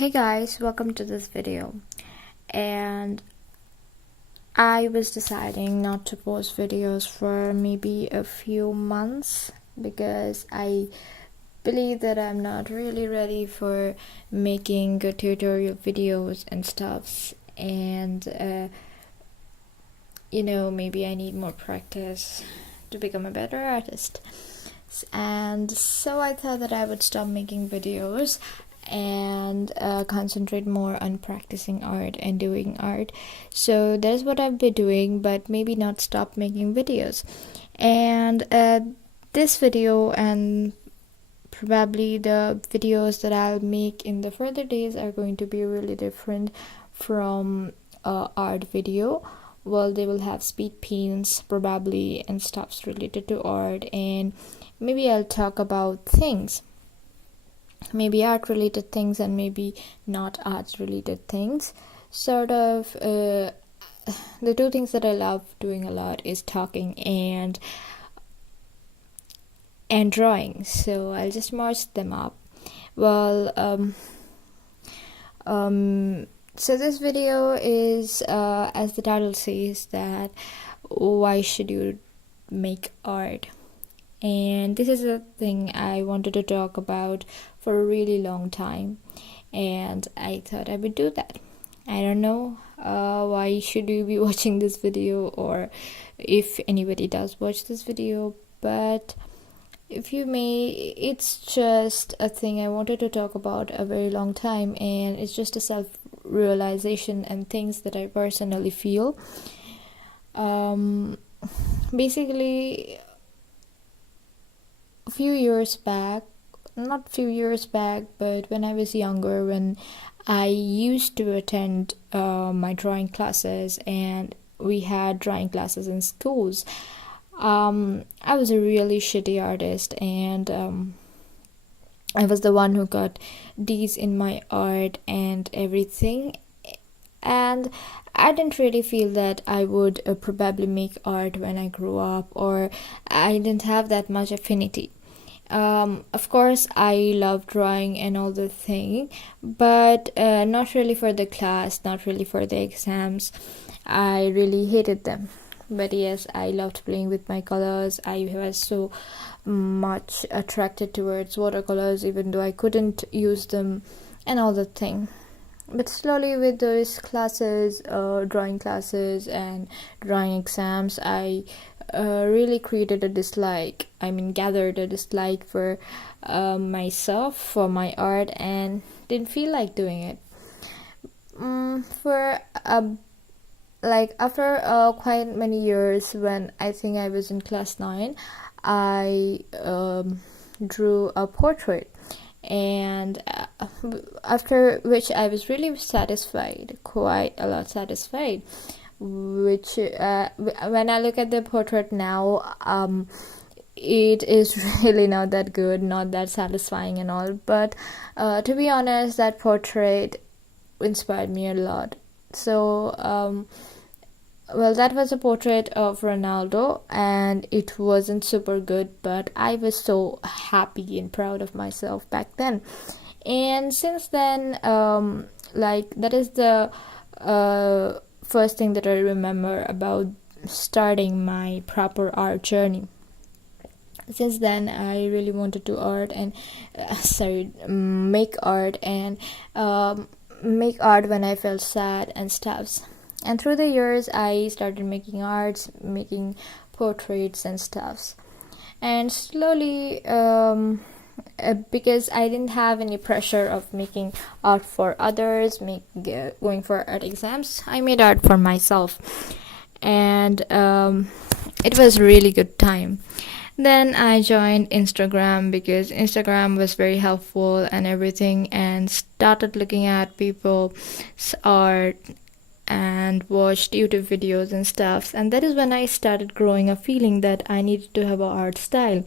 Hey guys, welcome to this video. And I was deciding not to post videos for maybe a few months because I believe that I'm not really ready for making good tutorial videos and stuffs, and maybe I need more practice to become a better artist. And so I thought that I would stop making videos and concentrate more on practicing art and doing art. So that's what I've been doing, but maybe not stop making videos. And this video and probably the videos that I'll make in the further days are going to be really different from art video. Well, they will have speed paints probably and stuffs related to art, and maybe I'll talk about things, maybe art related things and maybe not art related things. Sort of the two things that I love doing a lot is talking and drawing, so I'll just merge them up. Well, so this video is as the title says, that why should you make art? And this is a thing I wanted to talk about for a really long time, and I thought I would do that. I don't know why should you be watching this video, or if anybody does watch this video, but if you may, it's just a thing I wanted to talk about a very long time, and it's just a self-realization and things that I personally feel. Basically, not few years back, but when I was younger, when I used to attend my drawing classes, and we had drawing classes in schools, I was a really shitty artist, and I was the one who got D's in my art and everything, and I didn't really feel that I would probably make art when I grew up, or I didn't have that much affinity. Of course, I love drawing and all the thing, but not really for the class, not really for the exams. I really hated them. But yes, I loved playing with my colors. I was so much attracted towards watercolors, even though I couldn't use them and all the thing. But slowly, with those classes, drawing classes and drawing exams, I really created a dislike. Gathered a dislike for myself, for my art, and didn't feel like doing it. After quite many years, when I think I was in class 9, I drew a portrait, and after which I was really satisfied, quite a lot satisfied, which when I look at the portrait now, it is really not that good, not that satisfying and all, but to be honest, that portrait inspired me a lot. So that was a portrait of Ronaldo, and it wasn't super good, but I was so happy and proud of myself back then. And since then, that is the first thing that I remember about starting my proper art journey. Since then, I really wanted to make art, and make art when I felt sad and stuff. And through the years, I started making arts, making portraits and stuffs. And slowly, because I didn't have any pressure of making art for others, going for art exams, I made art for myself, and it was a really good time. Then I joined Instagram because Instagram was very helpful and everything, and started looking at people's art and watched YouTube videos and stuff. And that is when I started growing a feeling that I needed to have an art style.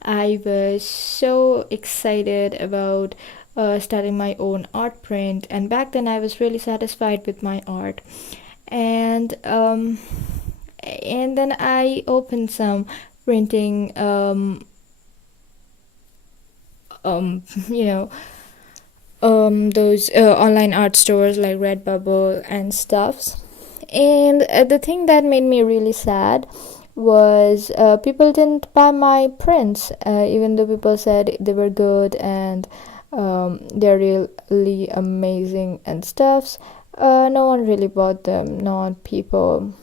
I was so excited about starting my own art print, and back then I was really satisfied with my art. And then I opened some printing those online art stores like Redbubble and stuffs. And the thing that made me really sad was people didn't buy my prints, even though people said they were good and they're really amazing and stuffs. No one really bought them. Not people,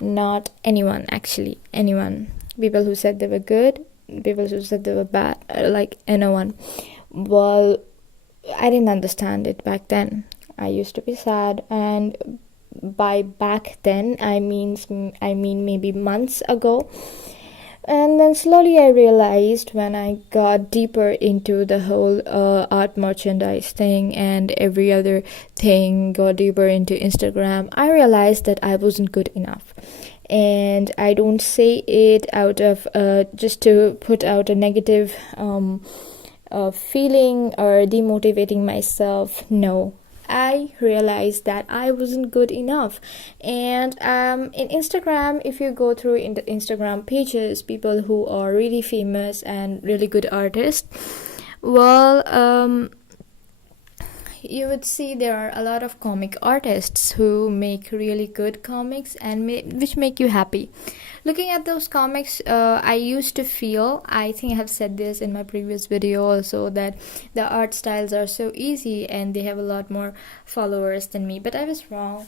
not anyone, actually. Anyone. People who said they were good, people who said they were bad, like no one. Well, I didn't understand it back then. I used to be sad, and by back then I mean maybe months ago. And then slowly I realized, when I got deeper into the whole art merchandise thing and every other thing, got deeper into Instagram, I realized that I wasn't good enough. And I don't say it out of just to put out a negative feeling or demotivating myself. No, I realized that I wasn't good enough. And in Instagram, if you go through in the Instagram pages, people who are really famous and really good artists, well, you would see there are a lot of comic artists who make really good comics and which make you happy. Looking at those comics, I used to feel, I think I have said this in my previous video also, that the art styles are so easy and they have a lot more followers than me, but I was wrong.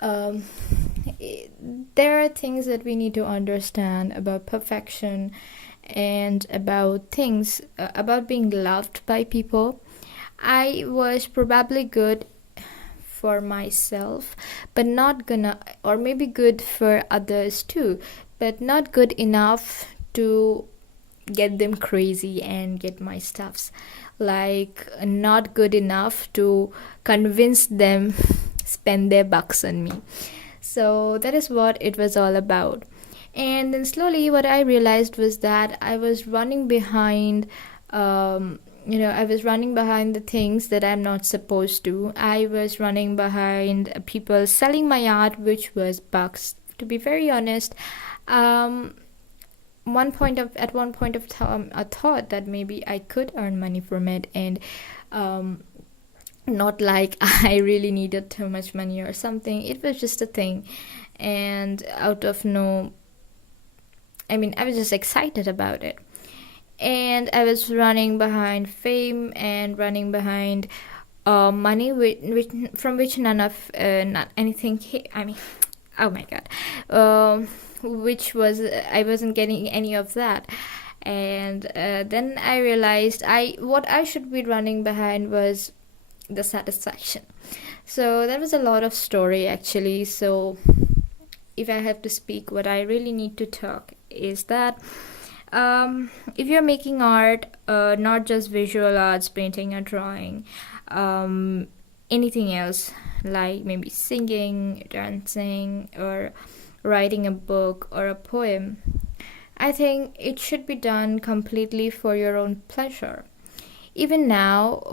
There are things that we need to understand about perfection and about things, about being loved by people. I was probably good for myself, but not gonna, or maybe good for others too, but not good enough to get them crazy and get my stuffs. Like, not good enough to convince them spend their bucks on me. So that is what it was all about. And then slowly what I realized was that I was running behind I was running behind the things that I'm not supposed to. I was running behind people selling my art, which was bucks. To be very honest, at one point of time, I thought that maybe I could earn money from it, and not like I really needed too much money or something. It was just a thing, and I was just excited about it. And I was running behind fame and running behind money, from which not anything. Oh my god, which was, I wasn't getting any of that. And then I realized what I should be running behind was the satisfaction. So that was a lot of story, actually. So if I have to speak, what I really need to talk is that if you're making art, not just visual arts, painting or drawing, anything else, like maybe singing, dancing, or writing a book or a poem, I think it should be done completely for your own pleasure. Even now,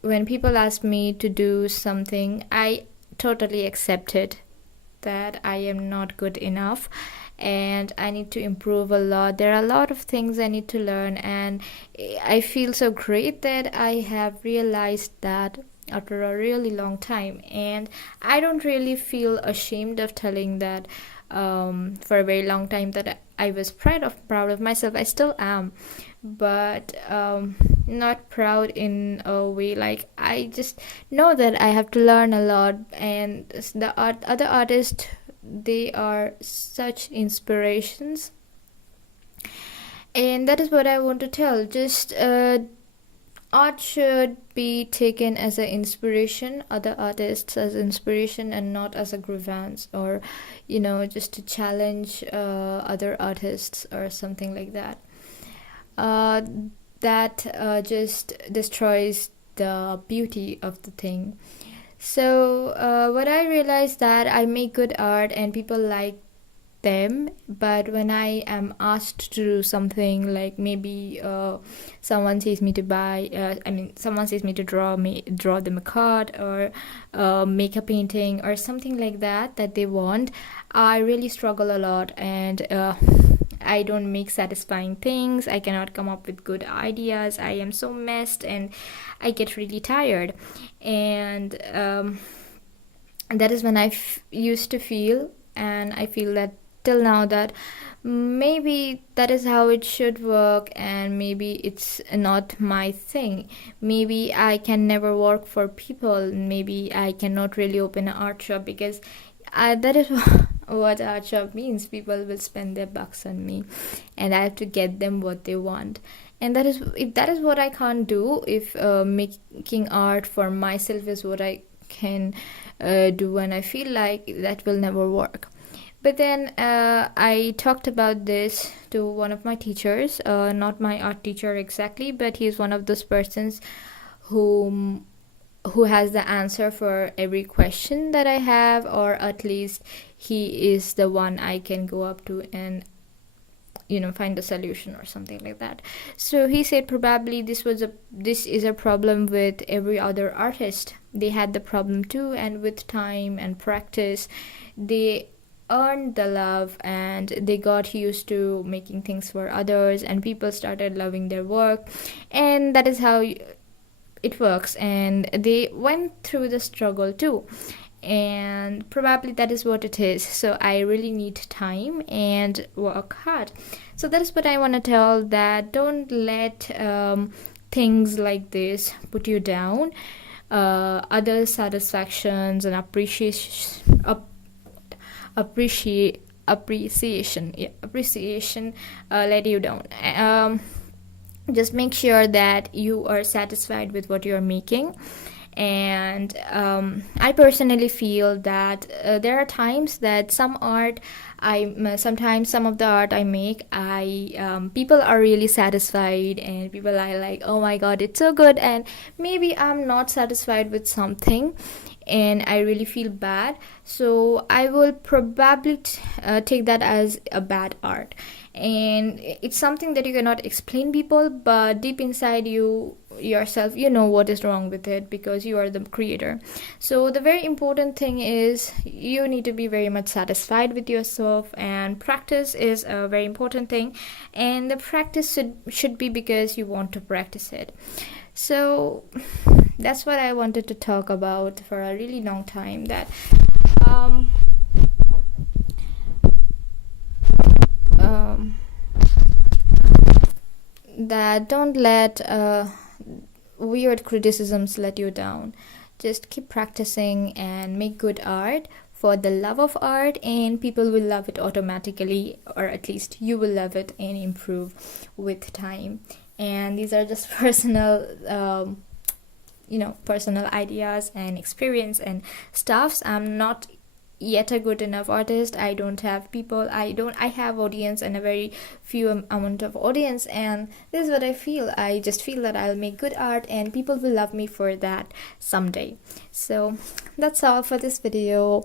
when people ask me to do something, I totally accept it, that I am not good enough and I need to improve a lot. There are a lot of things I need to learn, and I feel so great that I have realized that after a really long time. And I don't really feel ashamed of telling that for a very long time that I was proud of myself. I still am, but not proud in a way, like I just know that I have to learn a lot. And the other artists, they are such inspirations, and that is what I want to tell. Just art should be taken as an inspiration, other artists as inspiration, and not as a grievance, or just to challenge other artists or something like that. That just destroys the beauty of the thing. So what I realized, that I make good art and people like them, but when I am asked to do something, like maybe someone says me to someone says me to draw them a card, or make a painting or something like that they want, I really struggle a lot. And I don't make satisfying things, I cannot come up with good ideas, I am so messed and I get really tired. And that is when I used to feel, and I feel that till now, that maybe that is how it should work, and maybe it's not my thing. Maybe I can never work for people, maybe I cannot really open an art shop, because that is what art shop means. People will spend their bucks on me and I have to get them what they want. And that is, if that is what I can't do, if making art for myself is what I can do when I feel like, that will never work. But then I talked about this to one of my teachers, not my art teacher exactly, but he's one of those persons who has the answer for every question that I have, or at least he is the one I can go up to and find a solution or something like that. So he said probably this is a problem with every other artist. They had the problem too, and with time and practice they earned the love and they got used to making things for others, and people started loving their work, and that is how it works. And they went through the struggle too, and probably that is what it is. So I really need time and work hard. So that is what I want to tell, that don't let things like this put you down. Other satisfactions and appreciation let you down. Just make sure that you are satisfied with what you're making. And I personally feel that there are times that sometimes some of the art I make, people are really satisfied, and people are like, oh my god, it's so good, and maybe I'm not satisfied with something and I really feel bad. So I will probably take that as a bad art, and it's something that you cannot explain people, but deep inside yourself, you know what is wrong with it, because you are the creator. So the very important thing is you need to be very much satisfied with yourself, and practice is a very important thing, and the practice should be because you want to practice it. So that's what I wanted to talk about for a really long time, that that don't let weird criticisms let you down. Just keep practicing and make good art for the love of art, and people will love it automatically, or at least you will love it and improve with time. And these are just personal personal ideas and experience and stuffs. I'm not yet a good enough artist. I don't have people, I have audience, and a very few amount of audience, and this is what I feel. I just feel that I'll make good art and people will love me for that someday. So that's all for this video,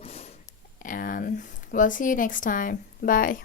and we'll see you next time. Bye.